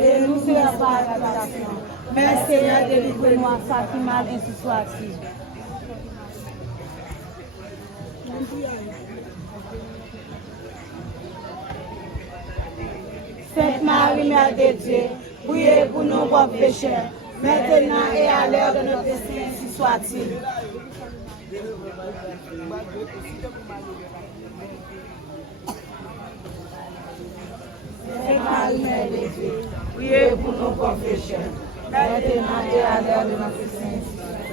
Et nous serons par l'habitation. Mais Seigneur, délivre-nous à ça qui mal, ainsi soit-il. Sainte Marie, Mère de Dieu, priez pour nous pauvres pécheurs, maintenant et à l'heure de notre destin, ainsi soit-il. Sainte Marie, Mère de Dieu, priez pour nous pauvres pécheurs, maintenant et à l'heure de notre destin, ainsi soit-il.